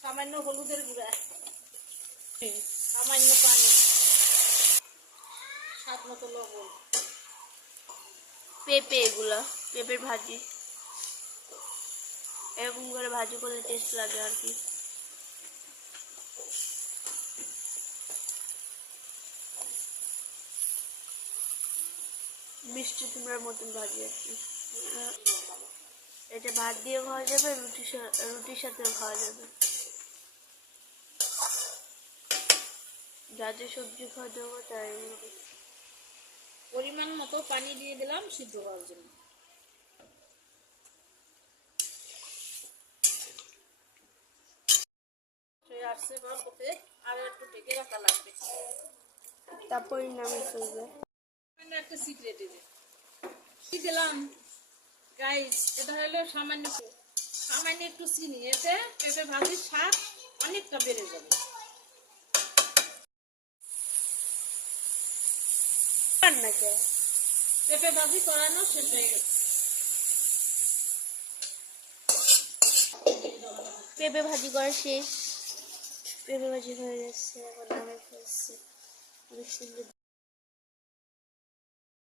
সামান্য হলুদের গুঁড়া, সামান্য পানি, স্বাদ মতো লবণ, পেঁপে, এগুলা পেঁপের ভাজি এরকম করে ভাজি করলে টেস্ট লাগে আর কি। মিষ্টি কুমড়ার মতন ভাজি আর কি। এটা ভাত দিয়ে খাওয়া যাবে, রুটির সাথেও খাওয়া যাবে। যা যে সবজি খাওয়া যাবে তাই। পরিমাণ মতো পানি দিয়ে দিলাম সিদ্ধ হওয়ার জন্য। আসছে গল্পতে আরো একটু ঢেকে রাখা লাগবে, তারপরে নামিয়ে ফেলবে। একটা সিক্রেট কি দিলাম গাইস, এটা হলো সামান্য একটু চিনি, এতে পেঁপে ভাজির স্বাদ অনেকটা বেড়ে যাবে। পেঁপে ভাজি করানো শেষ হয়ে গেছে। পেঁপে ভাজি করা শেষ, পেঁপে ভাজি হয়ে গেছে, এখন নামিয়ে ফেলছি। অনেক সুন্দর।